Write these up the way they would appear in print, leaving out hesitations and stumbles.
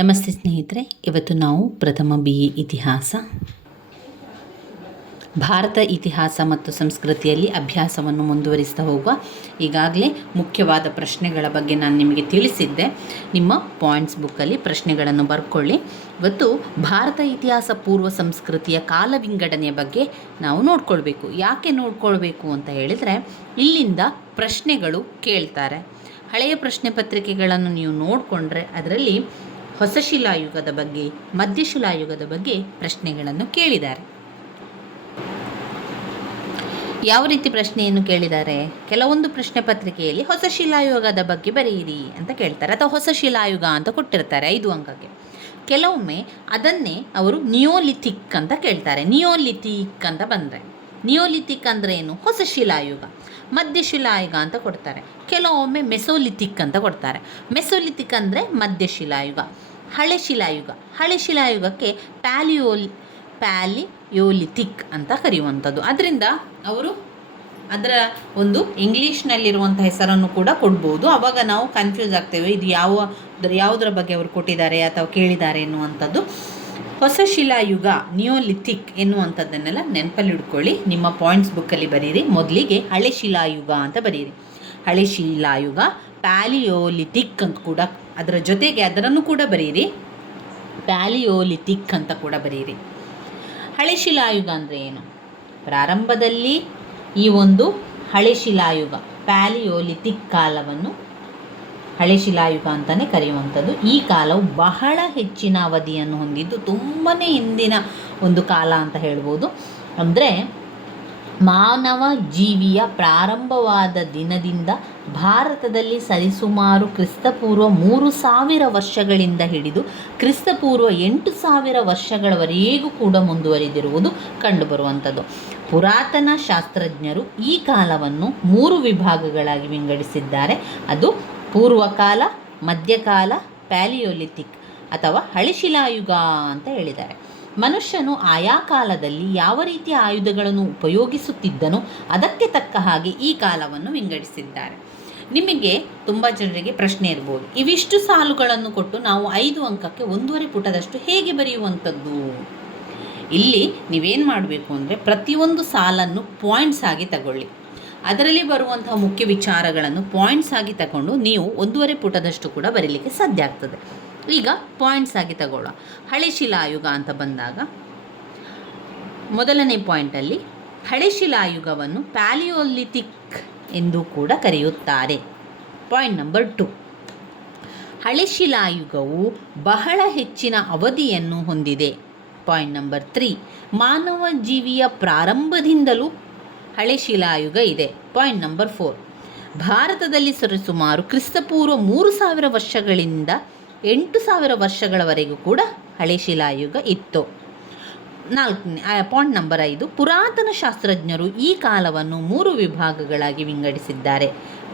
ನಮಸ್ತೆ ಸ್ನೇಹಿತರೆ, ಇವತ್ತು ನಾವು ಪ್ರಥಮ BA ಇತಿಹಾಸ, ಭಾರತ ಇತಿಹಾಸ ಮತ್ತು ಸಂಸ್ಕೃತಿಯಲ್ಲಿ ಅಭ್ಯಾಸವನ್ನು ಮುಂದುವರಿಸ್ತಾ ಹೋಗುವ. ಈಗಾಗಲೇ ಮುಖ್ಯವಾದ ಪ್ರಶ್ನೆಗಳ ಬಗ್ಗೆ ನಾನು ನಿಮಗೆ ತಿಳಿಸಿದ್ದೆ. ನಿಮ್ಮ ಪಾಯಿಂಟ್ಸ್ ಬುಕ್ಕಲ್ಲಿ ಪ್ರಶ್ನೆಗಳನ್ನು ಬರ್ಕೊಳ್ಳಿ. ಇವತ್ತು ಭಾರತ ಇತಿಹಾಸ ಪೂರ್ವ ಸಂಸ್ಕೃತಿಯ ಕಾಲ ವಿಂಗಡಣೆಯ ಬಗ್ಗೆ ನಾವು ನೋಡ್ಕೊಳ್ಬೇಕು. ಯಾಕೆ ನೋಡ್ಕೊಳ್ಬೇಕು ಅಂತ ಹೇಳಿದರೆ, ಇಲ್ಲಿಂದ ಪ್ರಶ್ನೆಗಳು ಕೇಳ್ತಾರೆ. ಹಳೆಯ ಪ್ರಶ್ನೆ ಪತ್ರಿಕೆಗಳನ್ನು ನೀವು ನೋಡಿಕೊಂಡ್ರೆ ಅದರಲ್ಲಿ ಹೊಸ ಶಿಲಾಯುಗದ ಬಗ್ಗೆ, ಮಧ್ಯಶಿಲಾಯುಗದ ಬಗ್ಗೆ ಪ್ರಶ್ನೆಗಳನ್ನು ಕೇಳಿದ್ದಾರೆ. ಯಾವ ರೀತಿ ಪ್ರಶ್ನೆಯನ್ನು ಕೇಳಿದ್ದಾರೆ? ಕೆಲವೊಂದು ಪ್ರಶ್ನೆ ಪತ್ರಿಕೆಯಲ್ಲಿ ಹೊಸ ಶಿಲಾಯುಗದ ಬಗ್ಗೆ ಬರೆಯಿರಿ ಅಂತ ಕೇಳ್ತಾರೆ, ಅಥವಾ ಹೊಸ ಶಿಲಾಯುಗ ಅಂತ ಕೊಟ್ಟಿರ್ತಾರೆ 5 ಅಂಕಕ್ಕೆ. ಕೆಲವೊಮ್ಮೆ ಅದನ್ನೇ ಅವರು ನಿಯೋಲಿಥಿಕ್ ಅಂತ ಕೇಳ್ತಾರೆ. ನಿಯೋಲಿಥಿಕ್ ಅಂತ ಬಂದರೆ, ನಿಯೋಲಿಥಿಕ್ ಅಂದರೆ ಏನು? ಹೊಸ ಶಿಲಾಯುಗ. ಮಧ್ಯಶಿಲಾಯುಗ ಅಂತ ಕೊಡ್ತಾರೆ. ಕೆಲವೊಮ್ಮೆ ಮೆಸೋಲಿಥಿಕ್ ಅಂತ ಕೊಡ್ತಾರೆ. ಮೆಸೋಲಿಥಿಕ್ ಅಂದರೆ ಮಧ್ಯಶಿಲಾಯುಗ. ಹಳೆ ಶಿಲಾಯುಗ, ಹಳೆ ಶಿಲಾಯುಗಕ್ಕೆ ಪ್ಯಾಲಿಯೋಲಿಥಿಕ್ ಅಂತ ಕರೆಯುವಂಥದ್ದು. ಅದರಿಂದ ಅವರು ಅದರ ಒಂದು ಇಂಗ್ಲೀಷ್ನಲ್ಲಿರುವಂಥ ಹೆಸರನ್ನು ಕೂಡ ಕೊಡ್ಬೋದು. ಆವಾಗ ನಾವು ಕನ್ಫ್ಯೂಸ್ ಆಗ್ತೇವೆ, ಇದು ಯಾವುದರ ಬಗ್ಗೆ ಅವರು ಕೊಟ್ಟಿದ್ದಾರೆ ಅಥವಾ ಕೇಳಿದ್ದಾರೆ ಎನ್ನುವಂಥದ್ದು. ಹೊಸ ಶಿಲಾಯುಗ, ನಿಯೋಲಿಥಿಕ್ ಎನ್ನುವಂಥದ್ದನ್ನೆಲ್ಲ ನೆನಪಲ್ಲಿ ಇಟ್ಕೊಳ್ಳಿ. ನಿಮ್ಮ ಪಾಯಿಂಟ್ಸ್ ಬುಕ್ಕಲ್ಲಿ ಬರೀರಿ. ಮೊದಲಿಗೆ ಹಳೆ ಶಿಲಾಯುಗ ಅಂತ ಬರೀರಿ. ಹಳೆ ಶಿಲಾಯುಗ, ಪ್ಯಾಲಿಯೋಲಿಥಿಕ್ ಅಂತ ಕೂಡ, ಅದರ ಜೊತೆಗೆ ಅದರನ್ನು ಕೂಡ ಬರೀರಿ, ಪ್ಯಾಲಿಯೋಲಿಥಿಕ್ ಅಂತ ಕೂಡ ಬರೀರಿ. ಹಳೆ ಶಿಲಾಯುಗ ಅಂದರೆ ಏನು? ಪ್ರಾರಂಭದಲ್ಲಿ ಈ ಒಂದು ಹಳೆ ಶಿಲಾಯುಗ, ಪ್ಯಾಲಿಯೋಲಿಥಿಕ್ ಕಾಲವನ್ನು ಹಳೆ ಶಿಲಾಯುಗ ಅಂತಲೇ ಕರೆಯುವಂಥದ್ದು. ಈ ಕಾಲವು ಬಹಳ ಹೆಚ್ಚಿನ ಅವಧಿಯನ್ನು ಹೊಂದಿದ್ದು ತುಂಬಾ ಹಿಂದಿನ ಒಂದು ಕಾಲ ಅಂತ ಹೇಳ್ಬೋದು. ಅಂದರೆ ಮಾನವ ಜೀವಿಯ ಪ್ರಾರಂಭವಾದ ದಿನದಿಂದ ಭಾರತದಲ್ಲಿ ಸರಿಸುಮಾರು ಕ್ರಿಸ್ತಪೂರ್ವ 3000 ವರ್ಷಗಳಿಂದ ಹಿಡಿದು ಕ್ರಿಸ್ತಪೂರ್ವ 8000 ವರ್ಷಗಳವರೆಗೂ ಕೂಡ ಮುಂದುವರಿದಿರುವುದು ಕಂಡುಬರುವಂಥದ್ದು. ಪುರಾತನ ಶಾಸ್ತ್ರಜ್ಞರು ಈ ಕಾಲವನ್ನು 3 ವಿಭಾಗಗಳಾಗಿ ವಿಂಗಡಿಸಿದ್ದಾರೆ. ಅದು ಪೂರ್ವಕಾಲ, ಮಧ್ಯಕಾಲ, ಪ್ಯಾಲಿಯೋಲಿಥಿಕ್ ಅಥವಾ ಹಳೆಶಿಲಾಯುಗ ಅಂತ ಹೇಳಿದ್ದಾರೆ. ಮನುಷ್ಯನು ಆಯಾ ಕಾಲದಲ್ಲಿ ಯಾವ ರೀತಿಯ ಆಯುಧಗಳನ್ನು ಉಪಯೋಗಿಸುತ್ತಿದ್ದನೋ ಅದಕ್ಕೆ ತಕ್ಕ ಹಾಗೆ ಈ ಕಾಲವನ್ನು ವಿಂಗಡಿಸಿದ್ದಾರೆ. ನಿಮಗೆ ತುಂಬ ಜನರಿಗೆ ಪ್ರಶ್ನೆ ಇರ್ಬೋದು, ಇವಿಷ್ಟು ಸಾಲುಗಳನ್ನು ಕೊಟ್ಟು ನಾವು 5 ಅಂಕಕ್ಕೆ 1.5 ಪುಟದಷ್ಟು ಹೇಗೆ ಬರೆಯುವಂಥದ್ದು? ಇಲ್ಲಿ ನೀವೇನು ಮಾಡಬೇಕು ಅಂದರೆ, ಪ್ರತಿಯೊಂದು ಸಾಲನ್ನು ಪಾಯಿಂಟ್ಸ್ ಆಗಿ ತಗೊಳ್ಳಿ. ಅದರಲ್ಲಿ ಬರುವಂತಹ ಮುಖ್ಯ ವಿಚಾರಗಳನ್ನು ಪಾಯಿಂಟ್ಸ್ ಆಗಿ ತಗೊಂಡು ನೀವು 1.5 ಪುಟದಷ್ಟು ಕೂಡ ಬರೀಲಿಕ್ಕೆ ಸಾಧ್ಯ ಆಗ್ತದೆ. ಈಗ ಪಾಯಿಂಟ್ಸ್ ಆಗಿ ತಗೊಳ್ಳೋ. ಹಳೆ ಶಿಲಾಯುಗ ಅಂತ ಬಂದಾಗ ಮೊದಲನೇ ಪಾಯಿಂಟಲ್ಲಿ ಹಳೆ ಶಿಲಾಯುಗವನ್ನು ಪ್ಯಾಲಿಯೋಲಿಥಿಕ್ ಎಂದು ಕೂಡ ಕರೆಯುತ್ತಾರೆ. ಪಾಯಿಂಟ್ ನಂಬರ್ 2, ಹಳೆ ಶಿಲಾಯುಗವು ಬಹಳ ಹೆಚ್ಚಿನ ಅವಧಿಯನ್ನು ಹೊಂದಿದೆ. ಪಾಯಿಂಟ್ ನಂಬರ್ 3, ಮಾನವ ಜೀವಿಯ ಪ್ರಾರಂಭದಿಂದಲೂ ಹಳೆ ಶಿಲಾಯುಗ ಇದೆ. ಪಾಯಿಂಟ್ ನಂಬರ್ 4, ಭಾರತದಲ್ಲಿ ಸರಿಸುಮಾರು ಕ್ರಿಸ್ತಪೂರ್ವ 3000 ವರ್ಷಗಳಿಂದ 8000 ವರ್ಷಗಳವರೆಗೂ ಕೂಡ ಹಳೆ ಶಿಲಾಯುಗ ಇತ್ತು. ಪಾಯಿಂಟ್ ನಂಬರ್ 5, ಪುರಾತನ ಶಾಸ್ತ್ರಜ್ಞರು ಈ ಕಾಲವನ್ನು 3 ವಿಭಾಗಗಳಾಗಿ ವಿಂಗಡಿಸಿದ್ದಾರೆ.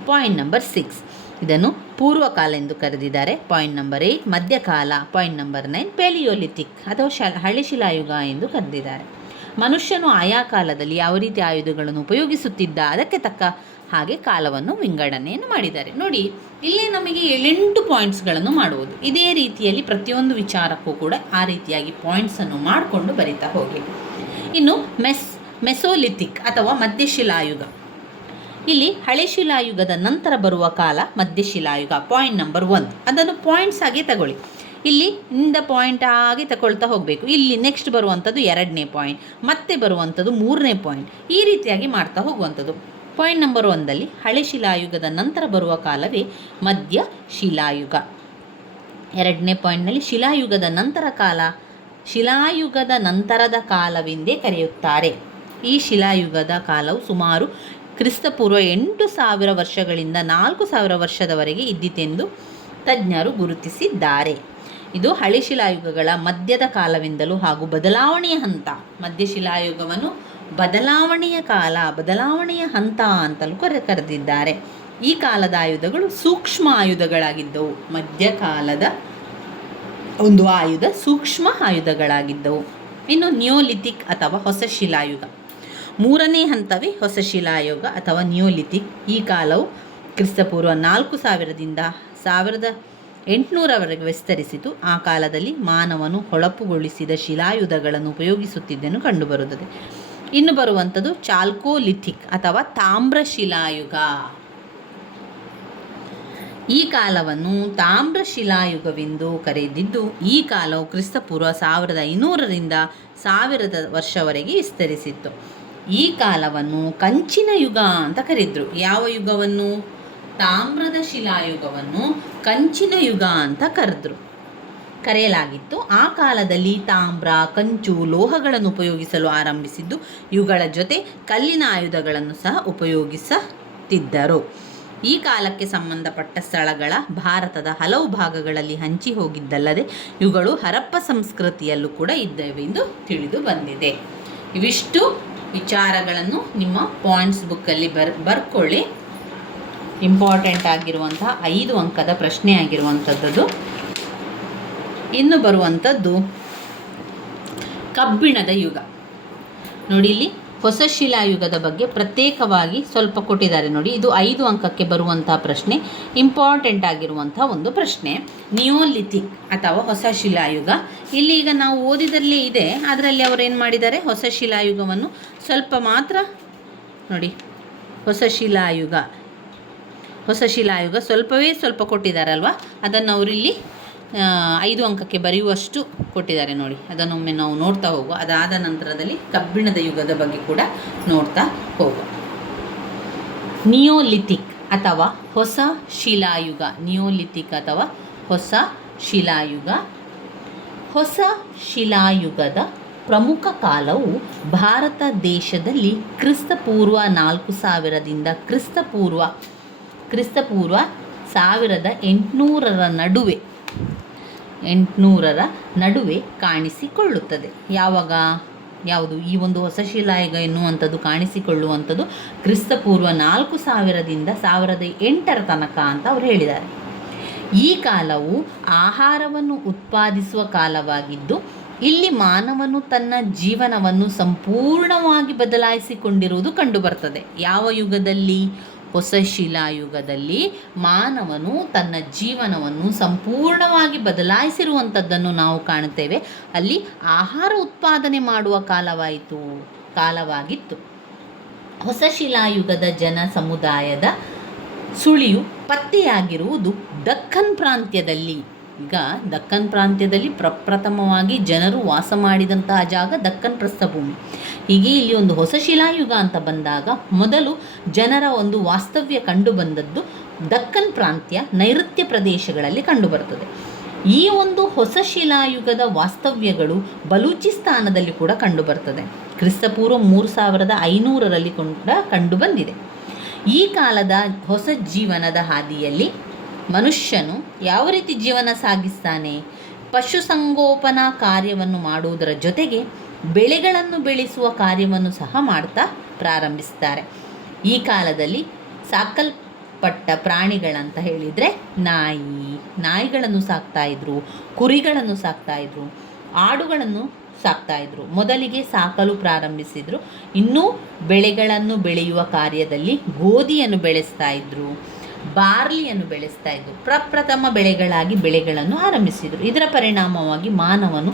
ಪಾಯಿಂಟ್ ನಂಬರ್ 6, ಇದನ್ನು ಪೂರ್ವಕಾಲ ಎಂದು ಕರೆದಿದ್ದಾರೆ. ಪಾಯಿಂಟ್ ನಂಬರ್ 8, ಮಧ್ಯಕಾಲ. ಪಾಯಿಂಟ್ ನಂಬರ್ 9, ಪ್ಯಾಲಿಯೋಲಿಥಿಕ್ ಅಥವಾ ಹಳೆ ಶಿಲಾಯುಗ ಎಂದು ಕರೆದಿದ್ದಾರೆ. ಮನುಷ್ಯನು ಆಯಾ ಕಾಲದಲ್ಲಿ ಯಾವ ರೀತಿ ಆಯುಧಗಳನ್ನು ಉಪಯೋಗಿಸುತ್ತಿದ್ದ ಅದಕ್ಕೆ ತಕ್ಕ ಹಾಗೆ ಕಾಲವನ್ನು ವಿಂಗಡಣೆಯನ್ನು ಮಾಡಿದ್ದಾರೆ. ನೋಡಿ, ಇಲ್ಲಿ ನಮಗೆ 8 ಪಾಯಿಂಟ್ಸ್ಗಳನ್ನು ಮಾಡುವುದು. ಇದೇ ರೀತಿಯಲ್ಲಿ ಪ್ರತಿಯೊಂದು ವಿಚಾರಕ್ಕೂ ಕೂಡ ಆ ರೀತಿಯಾಗಿ ಪಾಯಿಂಟ್ಸನ್ನು ಮಾಡಿಕೊಂಡು ಬರಿತಾ ಹೋಗಿ. ಇನ್ನು ಮೆಸೋಲಿಥಿಕ್ ಅಥವಾ ಮಧ್ಯಶಿಲಾಯುಗ, ಇಲ್ಲಿ ಹಳೆ ಶಿಲಾಯುಗದ ನಂತರ ಬರುವ ಕಾಲ ಮಧ್ಯಶಿಲಾಯುಗ. ಪಾಯಿಂಟ್ ನಂಬರ್ 1, ಅದನ್ನು ಪಾಯಿಂಟ್ಸ್ ಆಗಿ ತಗೊಳ್ಳಿ. ಇಲ್ಲಿ ಇಂದ ಪಾಯಿಂಟ್ ಆಗಿ ತಗೊಳ್ತಾ ಹೋಗಬೇಕು. ಇಲ್ಲಿ ನೆಕ್ಸ್ಟ್ ಬರುವಂಥದ್ದು 2ನೇ ಪಾಯಿಂಟ್, ಮತ್ತೆ ಬರುವಂಥದ್ದು 3ನೇ ಪಾಯಿಂಟ್, ಈ ರೀತಿಯಾಗಿ ಮಾಡ್ತಾ ಹೋಗುವಂಥದ್ದು. ಪಾಯಿಂಟ್ ನಂಬರ್ 1ಲ್ಲಿ ಹಳೆ ಶಿಲಾಯುಗದ ನಂತರ ಬರುವ ಕಾಲವೇ ಮಧ್ಯ ಶಿಲಾಯುಗ. 2ನೇ ಪಾಯಿಂಟ್ನಲ್ಲಿ ಶಿಲಾಯುಗದ ನಂತರ ಕಾಲ, ಶಿಲಾಯುಗದ ನಂತರದ ಕಾಲವೆಂದೇ ಕರೆಯುತ್ತಾರೆ. ಈ ಶಿಲಾಯುಗದ ಕಾಲವು ಸುಮಾರು ಕ್ರಿಸ್ತಪೂರ್ವ 8000 ವರ್ಷಗಳಿಂದ 4000 ವರ್ಷದವರೆಗೆ ಇದ್ದಿತೆಂದು ತಜ್ಞರು ಗುರುತಿಸಿದ್ದಾರೆ. ಇದು ಹಳೆ ಶಿಲಾಯುಗಗಳ ಮಧ್ಯದ ಕಾಲವೆಂದಲೂ ಹಾಗೂ ಬದಲಾವಣೆಯ ಹಂತ, ಮಧ್ಯಶಿಲಾಯುಗವನ್ನು ಬದಲಾವಣೆಯ ಕಾಲ, ಬದಲಾವಣೆಯ ಹಂತ ಅಂತಲೂ ಕರೆದಿದ್ದಾರೆ. ಈ ಕಾಲದ ಆಯುಧಗಳು ಸೂಕ್ಷ್ಮ ಆಯುಧಗಳಾಗಿದ್ದವು. ಮಧ್ಯಕಾಲದ ಒಂದು ಆಯುಧ ಸೂಕ್ಷ್ಮ ಆಯುಧಗಳಾಗಿದ್ದವು. ಇನ್ನು ನಿಯೋಲಿಥಿಕ್ ಅಥವಾ ಹೊಸ ಶಿಲಾಯುಗ, 3ನೇ ಹಂತವೇ ಹೊಸ ಶಿಲಾಯುಗ ಅಥವಾ ನಿಯೋಲಿಥಿಕ್. ಈ ಕಾಲವು ಕ್ರಿಸ್ತಪೂರ್ವ 4000ದಿಂದ 800ರವರೆಗೆ ವಿಸ್ತರಿಸಿತು. ಆ ಕಾಲದಲ್ಲಿ ಮಾನವನು ಹೊಳಪುಗೊಳಿಸಿದ ಶಿಲಾಯುಧಗಳನ್ನು ಉಪಯೋಗಿಸುತ್ತಿದ್ದನ್ನು ಕಂಡುಬರುತ್ತದೆ. ಇನ್ನು ಬರುವಂಥದ್ದು ಚಾಲ್ಕೋಲಿಥಿಕ್ ಅಥವಾ ತಾಮ್ರ ಶಿಲಾಯುಗ. ಈ ಕಾಲವನ್ನು ತಾಮ್ರ ಶಿಲಾಯುಗವೆಂದು ಕರೆದಿದ್ದು, ಈ ಕಾಲವು ಕ್ರಿಸ್ತಪೂರ್ವ 1500ರಿಂದ 1000 ವರ್ಷವರೆಗೆ ವಿಸ್ತರಿಸಿತ್ತು. ಈ ಕಾಲವನ್ನು ಕಂಚಿನ ಯುಗ ಅಂತ ಕರೆದ್ರು. ಯಾವ ಯುಗವನ್ನು? ತಾಮ್ರದ ಶಿಲಾಯುಗವನ್ನು ಕಂಚಿನ ಯುಗ ಅಂತ ಕರೆಯಲಾಗಿತ್ತು. ಆ ಕಾಲದಲ್ಲಿ ತಾಮ್ರ, ಕಂಚು, ಲೋಹಗಳನ್ನು ಉಪಯೋಗಿಸಲು ಆರಂಭಿಸಿದ್ದು, ಇವುಗಳ ಜೊತೆ ಕಲ್ಲಿನ ಆಯುಧಗಳನ್ನು ಸಹ ಉಪಯೋಗಿಸುತ್ತಿದ್ದರು. ಈ ಕಾಲಕ್ಕೆ ಸಂಬಂಧಪಟ್ಟ ಸ್ಥಳಗಳ ಭಾರತದ ಹಲವು ಭಾಗಗಳಲ್ಲಿ ಹಂಚಿ ಹೋಗಿದ್ದಲ್ಲದೆ ಇವುಗಳು ಹರಪ್ಪ ಸಂಸ್ಕೃತಿಯಲ್ಲೂ ಕೂಡ ಇದ್ದವೆ ಎಂದು ತಿಳಿದು ಬಂದಿದೆ. ಇವಿಷ್ಟು ವಿಚಾರಗಳನ್ನು ನಿಮ್ಮ ಪಾಯಿಂಟ್ಸ್ ಬುಕ್ಕಲ್ಲಿ ಬರ್ಕೊಳ್ಳಿ. ಇಂಪಾರ್ಟೆಂಟ್ ಆಗಿರುವಂತಹ 5 ಅಂಕದ ಪ್ರಶ್ನೆ ಆಗಿರುವಂಥದ್ದು. ಇನ್ನು ಬರುವಂಥದ್ದು ಕಬ್ಬಿಣದ ಯುಗ. ನೋಡಿ, ಇಲ್ಲಿ ಹೊಸ ಶಿಲಾಯುಗದ ಬಗ್ಗೆ ಪ್ರತ್ಯೇಕವಾಗಿ ಸ್ವಲ್ಪ ಕೊಟ್ಟಿದ್ದಾರೆ ನೋಡಿ. ಇದು 5 ಅಂಕಕ್ಕೆ ಬರುವಂತಹ ಪ್ರಶ್ನೆ, ಇಂಪಾರ್ಟೆಂಟ್ ಆಗಿರುವಂತಹ ಒಂದು ಪ್ರಶ್ನೆ. ನಿಯೋಲಿಥಿಕ್ ಅಥವಾ ಹೊಸ ಶಿಲಾಯುಗ. ಇಲ್ಲಿ ಈಗ ನಾವು ಓದಿದಲ್ಲೇ ಇದೆ, ಅದರಲ್ಲಿ ಅವರು ಏನು ಮಾಡಿದ್ದಾರೆ, ಹೊಸ ಶಿಲಾಯುಗವನ್ನು ಸ್ವಲ್ಪ ಮಾತ್ರ ನೋಡಿ. ಹೊಸ ಶಿಲಾಯುಗ ಸ್ವಲ್ಪ ಕೊಟ್ಟಿದ್ದಾರಲ್ವ, ಅದನ್ನು ಅವರಿಲ್ಲಿ 5 ಅಂಕಕ್ಕೆ ಬರೆಯುವಷ್ಟು ಕೊಟ್ಟಿದ್ದಾರೆ ನೋಡಿ. ಅದನ್ನೊಮ್ಮೆ ನಾವು ನೋಡ್ತಾ ಹೋಗುವ. ಅದಾದ ನಂತರದಲ್ಲಿ ಕಬ್ಬಿಣದ ಯುಗದ ಬಗ್ಗೆ ಕೂಡ ನೋಡ್ತಾ ಹೋಗುವ. ನಿಯೋಲಿಥಿಕ್ ಅಥವಾ ಹೊಸ ಶಿಲಾಯುಗ. ಹೊಸ ಶಿಲಾಯುಗದ ಪ್ರಮುಖ ಕಾಲವು ಭಾರತ ದೇಶದಲ್ಲಿ ಕ್ರಿಸ್ತಪೂರ್ವ 4000ರಿಂದ ಕ್ರಿಸ್ತಪೂರ್ವ 1800ರ ನಡುವೆ ಕಾಣಿಸಿಕೊಳ್ಳುತ್ತದೆ. ಯಾವುದು ಈ ಒಂದು ಹೊಸ ಶಿಲಾಯುಗ ಎನ್ನುವಂಥದ್ದು ಕಾಣಿಸಿಕೊಳ್ಳುವಂಥದ್ದು ಕ್ರಿಸ್ತಪೂರ್ವ 4000ದಿಂದ 1008ರ ತನಕ ಅಂತ ಅವರು ಹೇಳಿದ್ದಾರೆ. ಈ ಕಾಲವು ಆಹಾರವನ್ನು ಉತ್ಪಾದಿಸುವ ಕಾಲವಾಗಿದ್ದು, ಇಲ್ಲಿ ಮಾನವನು ತನ್ನ ಜೀವನವನ್ನು ಸಂಪೂರ್ಣವಾಗಿ ಬದಲಾಯಿಸಿಕೊಂಡಿರುವುದು ಕಂಡುಬರ್ತದೆ. ಯಾವ ಯುಗದಲ್ಲಿ? ಹೊಸ ಶಿಲಾಯುಗದಲ್ಲಿ ಮಾನವನು ತನ್ನ ಜೀವನವನ್ನು ಸಂಪೂರ್ಣವಾಗಿ ಬದಲಾಯಿಸಿರುವಂಥದ್ದನ್ನು ನಾವು ಕಾಣುತ್ತೇವೆ. ಅಲ್ಲಿ ಆಹಾರ ಉತ್ಪಾದನೆ ಮಾಡುವ ಕಾಲವಾಗಿತ್ತು. ಹೊಸ ಶಿಲಾಯುಗದ ಜನ ಸಮುದಾಯದ ಸುಳಿವು ಪತ್ತೆಯಾಗಿರುವುದು ದಕ್ಕನ್ ಪ್ರಾಂತ್ಯದಲ್ಲಿ. ಈಗ ದಕ್ಕನ್ ಪ್ರಾಂತ್ಯದಲ್ಲಿ ಪ್ರಪ್ರಥಮವಾಗಿ ಜನರು ವಾಸ ಮಾಡಿದಂತಹ ಜಾಗ ದಕ್ಕನ್ ಪ್ರಸ್ಥಭೂಮಿ. ಹೀಗೆ ಇಲ್ಲಿ ಒಂದು ಹೊಸ ಶಿಲಾಯುಗ ಅಂತ ಬಂದಾಗ ಮೊದಲು ಜನರ ಒಂದು ವಾಸ್ತವ್ಯ ಕಂಡುಬಂದದ್ದು ದಕ್ಕನ್ ಪ್ರಾಂತ್ಯ, ನೈಋತ್ಯ ಪ್ರದೇಶಗಳಲ್ಲಿ ಕಂಡುಬರುತ್ತದೆ. ಈ ಒಂದು ಹೊಸ ಶಿಲಾಯುಗದ ವಾಸ್ತವ್ಯಗಳು ಬಲೂಚಿಸ್ತಾನದಲ್ಲಿ ಕೂಡ ಕಂಡುಬರ್ತದೆ. ಕ್ರಿಸ್ತಪೂರ್ವ 3500ರಲ್ಲಿ ಕೂಡ ಕಂಡುಬಂದಿದೆ. ಈ ಕಾಲದ ಹೊಸ ಜೀವನದ ಹಾದಿಯಲ್ಲಿ ಮನುಷ್ಯನು ಯಾವ ರೀತಿ ಜೀವನ ಸಾಗಿಸ್ತಾನೆ? ಪಶುಸಂಗೋಪನಾ ಕಾರ್ಯವನ್ನು ಮಾಡುವುದರ ಜೊತೆಗೆ ಬೆಳೆಗಳನ್ನು ಬೆಳೆಸುವ ಕಾರ್ಯವನ್ನು ಸಹ ಮಾಡ್ತಾ ಪ್ರಾರಂಭಿಸ್ತಾರೆ. ಈ ಕಾಲದಲ್ಲಿ ಸಾಕಲ್ಪಟ್ಟ ಪ್ರಾಣಿಗಳಂತ ಹೇಳಿದರೆ ನಾಯಿಗಳನ್ನು ಸಾಕ್ತಾಯಿದ್ರು, ಕುರಿಗಳನ್ನು ಸಾಕ್ತಾಯಿದ್ರು, ಆಡುಗಳನ್ನು ಸಾಕ್ತಾಯಿದ್ರು. ಮೊದಲಿಗೆ ಸಾಕಲು ಪ್ರಾರಂಭಿಸಿದರು. ಇನ್ನೂ ಬೆಳೆಗಳನ್ನು ಬೆಳೆಯುವ ಕಾರ್ಯದಲ್ಲಿ ಗೋಧಿಯನ್ನು ಬೆಳೆಸ್ತಾ ಇದ್ರು, ಬಾರ್ಲಿಯನ್ನು ಬೆಳೆಸ್ತಾ ಇದ್ರು. ಪ್ರಪ್ರಥಮ ಬೆಳೆಗಳನ್ನು ಆರಂಭಿಸಿದರು. ಇದರ ಪರಿಣಾಮವಾಗಿ ಮಾನವನು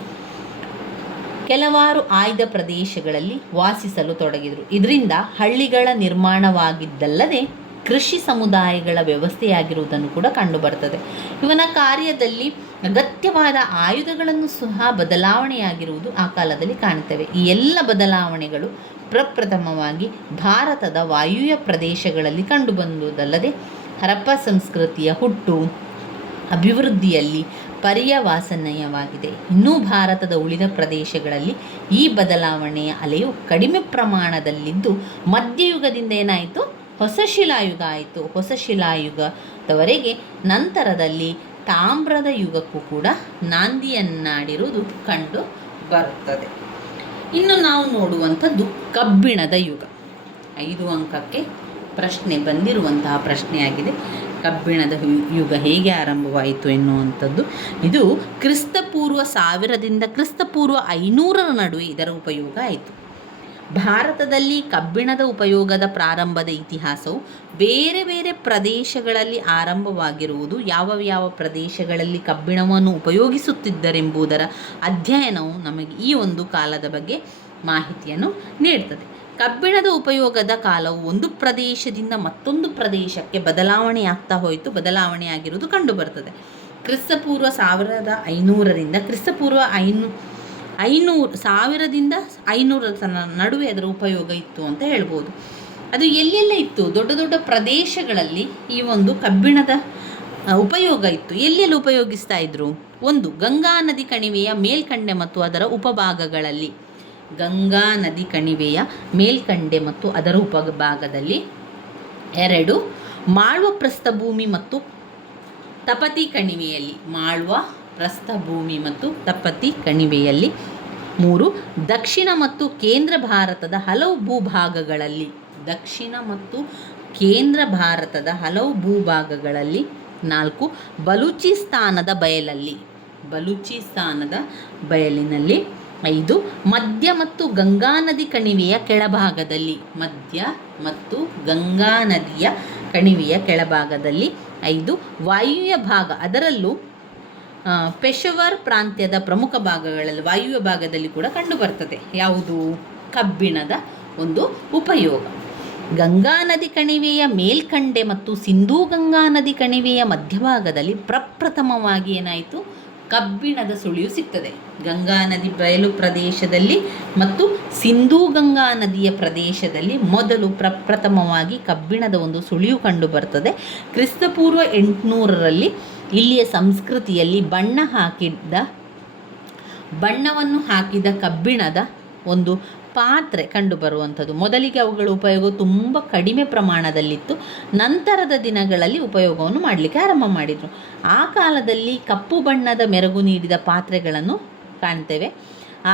ಕೆಲವಾರು ಆಯ್ದ ಪ್ರದೇಶಗಳಲ್ಲಿ ವಾಸಿಸಲು ತೊಡಗಿದರು. ಇದರಿಂದ ಹಳ್ಳಿಗಳ ನಿರ್ಮಾಣವಾಗಿದ್ದಲ್ಲದೆ ಕೃಷಿ ಸಮುದಾಯಗಳ ವ್ಯವಸ್ಥೆಯಾಗಿರುವುದನ್ನು ಕೂಡ ಕಂಡುಬರ್ತದೆ. ಇವನ ಕಾರ್ಯದಲ್ಲಿ ಅಗತ್ಯವಾದ ಆಯುಧಗಳನ್ನು ಸಹ ಬದಲಾವಣೆಯಾಗಿರುವುದು ಆ ಕಾಲದಲ್ಲಿ ಕಾಣುತ್ತವೆ. ಈ ಎಲ್ಲ ಬದಲಾವಣೆಗಳು ಪ್ರಪ್ರಥಮವಾಗಿ ಭಾರತದ ವಾಯುವ್ಯ ಪ್ರದೇಶಗಳಲ್ಲಿ ಕಂಡುಬಂದುದಲ್ಲದೆ ಹರಪ್ಪ ಸಂಸ್ಕೃತಿಯ ಹುಟ್ಟು ಅಭಿವೃದ್ಧಿಯಲ್ಲಿ ಪರ್ಯವಾಸನೀಯವಾಗಿದೆ. ಇನ್ನೂ ಭಾರತದ ಉಳಿದ ಪ್ರದೇಶಗಳಲ್ಲಿ ಈ ಬದಲಾವಣೆಯ ಅಲೆಯು ಕಡಿಮೆ ಪ್ರಮಾಣದಲ್ಲಿದ್ದು, ಮಧ್ಯಯುಗದಿಂದ ಏನಾಯಿತು? ಹೊಸ ಶಿಲಾಯುಗ ಆಯಿತು. ಹೊಸ ಶಿಲಾಯುಗದವರೆಗೆ ನಂತರದಲ್ಲಿ ತಾಮ್ರದ ಯುಗಕ್ಕೂ ಕೂಡ ನಾಂದಿಯನ್ನಾಡಿರುವುದು ಕಂಡು ಬರುತ್ತದೆ. ಇನ್ನು ನಾವು ನೋಡುವಂಥದ್ದು ಕಬ್ಬಿಣದ ಯುಗ. 5 ಅಂಕಕ್ಕೆ ಪ್ರಶ್ನೆ ಬಂದಿರುವಂತಹ ಪ್ರಶ್ನೆಯಾಗಿದೆ. ಕಬ್ಬಿಣದ ಯುಗ ಹೇಗೆ ಆರಂಭವಾಯಿತು ಎನ್ನುವಂಥದ್ದು. ಇದು ಕ್ರಿಸ್ತಪೂರ್ವ 1000ರಿಂದ ಕ್ರಿಸ್ತಪೂರ್ವ 500ರ ನಡುವೆ ಇದರ ಉಪಯೋಗ ಆಯಿತು. ಭಾರತದಲ್ಲಿ ಕಬ್ಬಿಣದ ಉಪಯೋಗದ ಪ್ರಾರಂಭದ ಇತಿಹಾಸವು ಬೇರೆ ಬೇರೆ ಪ್ರದೇಶಗಳಲ್ಲಿ ಆರಂಭವಾಗಿರುವುದು ಯಾವ ಪ್ರದೇಶಗಳಲ್ಲಿ ಕಬ್ಬಿಣವನ್ನು ಉಪಯೋಗಿಸುತ್ತಿದ್ದರೆಂಬುದರ ಅಧ್ಯಯನವು ನಮಗೆ ಈ ಒಂದು ಕಾಲದ ಬಗ್ಗೆ ಮಾಹಿತಿಯನ್ನು ನೀಡ್ತದೆ. ಕಬ್ಬಿಣದ ಉಪಯೋಗದ ಕಾಲವು ಒಂದು ಪ್ರದೇಶದಿಂದ ಮತ್ತೊಂದು ಪ್ರದೇಶಕ್ಕೆ ಬದಲಾವಣೆಯಾಗಿರುವುದು ಕಂಡುಬರುತ್ತದೆ. ಕ್ರಿಸ್ತಪೂರ್ವ 1500ರಿಂದ ಕ್ರಿಸ್ತಪೂರ್ವ 1500 ನಡುವೆ ಅದರ ಉಪಯೋಗ ಇತ್ತು ಅಂತ ಹೇಳ್ಬೋದು. ಅದು ಎಲ್ಲೆಲ್ಲ ಇತ್ತು? ದೊಡ್ಡ ದೊಡ್ಡ ಪ್ರದೇಶಗಳಲ್ಲಿ ಈ ಒಂದು ಕಬ್ಬಿಣದ ಉಪಯೋಗ ಇತ್ತು. ಎಲ್ಲೆಲ್ಲಿ ಉಪಯೋಗಿಸ್ತಾ ಇದ್ರು? ಒಂದು, ಗಂಗಾ ನದಿ ಕಣಿವೆಯ ಮೇಲ್ಕಂಡೆ ಮತ್ತು ಅದರ ಉಪಭಾಗಗಳಲ್ಲಿ. ಗಂಗಾ ನದಿ ಕಣಿವೆಯ ಮೇಲ್ಕಂಡೆ ಮತ್ತು ಅದರ ಉಪಭಾಗದಲ್ಲಿ. 2, ಮಾಳ್ವ ಪ್ರಸ್ಥಭೂಮಿ ಮತ್ತು ತಪತಿ ಕಣಿವೆಯಲ್ಲಿ. ಮಾಳ್ವ ಪ್ರಸ್ಥಭೂಮಿ ಮತ್ತು ತಪತಿ ಕಣಿವೆಯಲ್ಲಿ. 3, ದಕ್ಷಿಣ ಮತ್ತು ಕೇಂದ್ರ ಭಾರತದ ಹಲವು ಭೂಭಾಗಗಳಲ್ಲಿ. ದಕ್ಷಿಣ ಮತ್ತು ಕೇಂದ್ರ ಭಾರತದ ಹಲವು ಭೂಭಾಗಗಳಲ್ಲಿ. 4, ಬಲೂಚಿಸ್ತಾನದ ಬಯಲಲ್ಲಿ. ಬಲೂಚಿಸ್ತಾನದ ಬಯಲಿನಲ್ಲಿ. 5, ಮಧ್ಯ ಮತ್ತು ಗಂಗಾ ನದಿ ಕಣಿವೆಯ ಕೆಳಭಾಗದಲ್ಲಿ. ಮಧ್ಯ ಮತ್ತು ಗಂಗಾ ನದಿಯ ಕಣಿವೆಯ ಕೆಳಭಾಗದಲ್ಲಿ. 5, ವಾಯುವ್ಯ ಭಾಗ, ಅದರಲ್ಲೂ ಪೆಶವರ್ ಪ್ರಾಂತ್ಯದ ಪ್ರಮುಖ ಭಾಗಗಳಲ್ಲಿ, ವಾಯುವ್ಯ ಭಾಗದಲ್ಲಿ ಕೂಡ ಕಂಡುಬರ್ತದೆ. ಯಾವುದು? ಕಬ್ಬಿಣದ ಒಂದು ಉಪಯೋಗ. ಗಂಗಾ ನದಿ ಕಣಿವೆಯ ಮೇಲ್ಕಂಡೆ ಮತ್ತು ಸಿಂಧೂ ಗಂಗಾ ನದಿ ಕಣಿವೆಯ ಮಧ್ಯಭಾಗದಲ್ಲಿ ಪ್ರಪ್ರಥಮವಾಗಿ ಏನಾಯಿತು? ಕಬ್ಬಿಣದ ಸುಳಿವು ಸಿಗ್ತದೆ. ಗಂಗಾ ನದಿ ಬಯಲು ಪ್ರದೇಶದಲ್ಲಿ ಮತ್ತು ಸಿಂಧೂ ಗಂಗಾ ನದಿಯ ಪ್ರದೇಶದಲ್ಲಿ ಮೊದಲು ಪ್ರಪ್ರಥಮವಾಗಿ ಕಬ್ಬಿಣದ ಒಂದು ಸುಳಿವು ಕಂಡು ಬರ್ತದೆ. ಕ್ರಿಸ್ತಪೂರ್ವ 800ರಲ್ಲಿ ಇಲ್ಲಿಯ ಸಂಸ್ಕೃತಿಯಲ್ಲಿ ಬಣ್ಣವನ್ನು ಹಾಕಿದ ಕಬ್ಬಿಣದ ಒಂದು ಪಾತ್ರೆ ಕಂಡುಬರುವಂಥದ್ದು. ಮೊದಲಿಗೆ ಅವುಗಳ ಉಪಯೋಗ ತುಂಬ ಕಡಿಮೆ ಪ್ರಮಾಣದಲ್ಲಿತ್ತು. ನಂತರದ ದಿನಗಳಲ್ಲಿ ಉಪಯೋಗವನ್ನು ಮಾಡಲಿಕ್ಕೆ ಆರಂಭ ಮಾಡಿದರು. ಆ ಕಾಲದಲ್ಲಿ ಕಪ್ಪು ಬಣ್ಣದ ಮೆರುಗು ನೀಡಿದ ಪಾತ್ರೆಗಳನ್ನು ಕಾಣ್ತೇವೆ.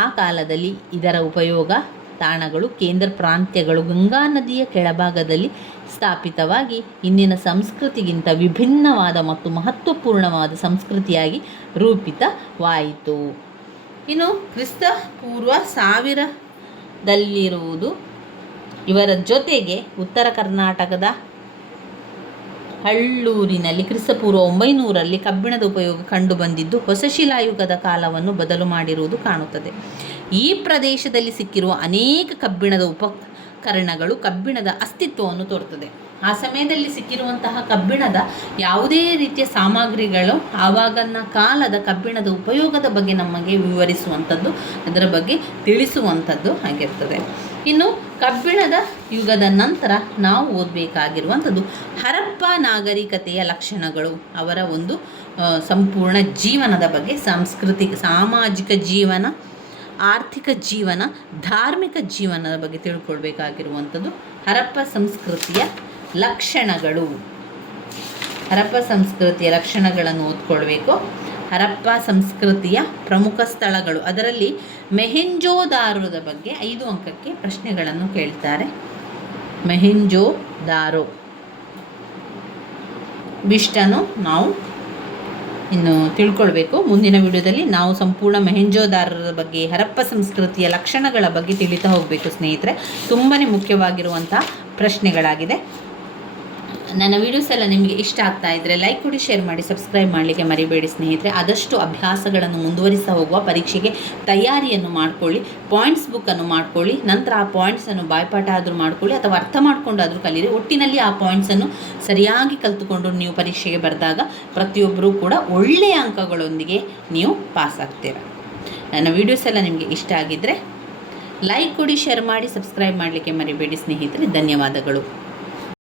ಆ ಕಾಲದಲ್ಲಿ ಇದರ ಉಪಯೋಗ ತಾಣಗಳು, ಕೇಂದ್ರ ಪ್ರಾಂತ್ಯಗಳು ಗಂಗಾ ನದಿಯ ಕೆಳಭಾಗದಲ್ಲಿ ಸ್ಥಾಪಿತವಾಗಿ ಇಂದಿನ ಸಂಸ್ಕೃತಿಗಿಂತ ವಿಭಿನ್ನವಾದ ಮತ್ತು ಮಹತ್ವಪೂರ್ಣವಾದ ಸಂಸ್ಕೃತಿಯಾಗಿ ರೂಪಿತವಾಯಿತು. ಇನ್ನು ಕ್ರಿಸ್ತ ಪೂರ್ವ 1000ದಲ್ಲಿರುವುದು. ಇವರ ಜೊತೆಗೆ ಉತ್ತರ ಕರ್ನಾಟಕದ ಹಳ್ಳೂರಿನಲ್ಲಿ ಕ್ರಿಸ್ತಪೂರ್ವ 900ರಲ್ಲಿ ಕಬ್ಬಿಣದ ಉಪಯೋಗ ಕಂಡುಬಂದಿದ್ದು ಹೊಸ ಶಿಲಾಯುಗದ ಕಾಲವನ್ನು ಬದಲು ಮಾಡಿರುವುದು ಕಾಣುತ್ತದೆ. ಈ ಪ್ರದೇಶದಲ್ಲಿ ಸಿಕ್ಕಿರುವ ಅನೇಕ ಕಬ್ಬಿಣದ ಉಪಕರಣಗಳು ಕಬ್ಬಿಣದ ಅಸ್ತಿತ್ವವನ್ನು ತೋರುತ್ತದೆ. ಆ ಸಮಯದಲ್ಲಿ ಸಿಕ್ಕಿರುವಂತಹ ಕಬ್ಬಿಣದ ಯಾವುದೇ ರೀತಿಯ ಸಾಮಗ್ರಿಗಳು ಆವಾಗಿನ ಕಾಲದ ಕಬ್ಬಿಣದ ಉಪಯೋಗದ ಬಗ್ಗೆ ನಮಗೆ ವಿವರಿಸುವಂಥದ್ದು, ಅದರ ಬಗ್ಗೆ ತಿಳಿಸುವಂಥದ್ದು ಆಗಿರ್ತದೆ. ಇನ್ನು ಕಬ್ಬಿಣದ ಯುಗದ ನಂತರ ನಾವು ಓದಬೇಕಾಗಿರುವಂಥದ್ದು ಹರಪ್ಪ ನಾಗರಿಕತೆಯ ಲಕ್ಷಣಗಳು. ಅವರ ಒಂದು ಸಂಪೂರ್ಣ ಜೀವನದ ಬಗ್ಗೆ, ಸಾಮಾಜಿಕ ಜೀವನ, ಆರ್ಥಿಕ ಜೀವನ, ಧಾರ್ಮಿಕ ಜೀವನದ ಬಗ್ಗೆ ತಿಳ್ಕೊಳ್ಬೇಕಾಗಿರುವಂಥದ್ದು ಹರಪ್ಪ ಸಂಸ್ಕೃತಿಯ ಲಕ್ಷಣಗಳು. ಹರಪ್ಪ ಸಂಸ್ಕೃತಿಯ ಲಕ್ಷಣಗಳನ್ನು ಓದ್ಕೊಳ್ಬೇಕು. ಹರಪ್ಪ ಸಂಸ್ಕೃತಿಯ ಪ್ರಮುಖ ಸ್ಥಳಗಳು, ಅದರಲ್ಲಿ ಮೊಹೆಂಜೋದಾರೋದ ಬಗ್ಗೆ 5 ಅಂಕಕ್ಕೆ ಪ್ರಶ್ನೆಗಳನ್ನು ಕೇಳ್ತಾರೆ. ಮೊಹೆಂಜೋದಾರೋ ಇಷ್ಟನ್ನು ನಾವು ಇನ್ನು ತಿಳ್ಕೊಳ್ಬೇಕು. ಮುಂದಿನ ವಿಡಿಯೋದಲ್ಲಿ ನಾವು ಸಂಪೂರ್ಣ ಮೊಹೆಂಜೋದಾರೋದ ಬಗ್ಗೆ, ಹರಪ್ಪ ಸಂಸ್ಕೃತಿಯ ಲಕ್ಷಣಗಳ ಬಗ್ಗೆ ತಿಳಿತಾ ಹೋಗಬೇಕು ಸ್ನೇಹಿತರೆ. ತುಂಬಾ ಮುಖ್ಯವಾಗಿರುವಂಥ ಪ್ರಶ್ನೆಗಳಾಗಿದೆ. ನನ್ನ ವೀಡಿಯೋಸ್ ಎಲ್ಲ ನಿಮಗೆ ಇಷ್ಟ ಆಗ್ತಾ ಇದ್ದರೆ ಲೈಕ್ ಕೊಡಿ, ಶೇರ್ ಮಾಡಿ, ಸಬ್ಸ್ಕ್ರೈಬ್ ಮಾಡಲಿಕ್ಕೆ ಮರಿಬೇಡಿ ಸ್ನೇಹಿತರೆ. ಆದಷ್ಟು ಅಭ್ಯಾಸಗಳನ್ನು ಮುಂದುವರಿಸ್ತಾ ಹೋಗುವ, ಪರೀಕ್ಷೆಗೆ ತಯಾರಿಯನ್ನು ಮಾಡ್ಕೊಳ್ಳಿ, ಪಾಯಿಂಟ್ಸ್ ಬುಕ್ಕನ್ನು ಮಾಡ್ಕೊಳ್ಳಿ. ನಂತರ ಆ ಪಾಯಿಂಟ್ಸನ್ನು ಬಾಯ್ಪಾಠ ಆದರೂ ಮಾಡ್ಕೊಳ್ಳಿ ಅಥವಾ ಅರ್ಥ ಮಾಡ್ಕೊಂಡಾದರೂ ಕಲೀರಿ. ಒಟ್ಟಿನಲ್ಲಿ ಆ ಪಾಯಿಂಟ್ಸನ್ನು ಸರಿಯಾಗಿ ಕಲಿತುಕೊಂಡು ನೀವು ಪರೀಕ್ಷೆಗೆ ಬರೆದಾಗ ಪ್ರತಿಯೊಬ್ಬರೂ ಕೂಡ ಒಳ್ಳೆಯ ಅಂಕಗಳೊಂದಿಗೆ ನೀವು ಪಾಸ್ ಆಗ್ತೀರ. ನನ್ನ ವೀಡಿಯೋಸ್ ಎಲ್ಲ ನಿಮಗೆ ಇಷ್ಟ ಆಗಿದ್ದರೆ ಲೈಕ್ ಕೊಡಿ, ಶೇರ್ ಮಾಡಿ, ಸಬ್ಸ್ಕ್ರೈಬ್ ಮಾಡಲಿಕ್ಕೆ ಮರಿಬೇಡಿ ಸ್ನೇಹಿತರೆ. ಧನ್ಯವಾದಗಳು.